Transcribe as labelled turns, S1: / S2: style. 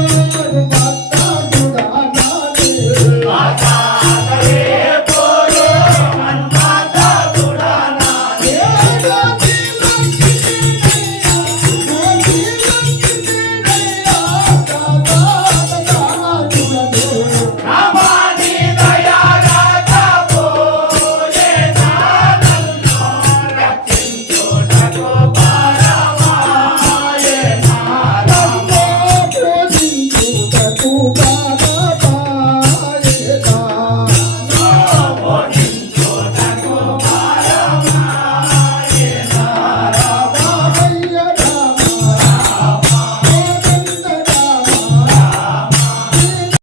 S1: thank you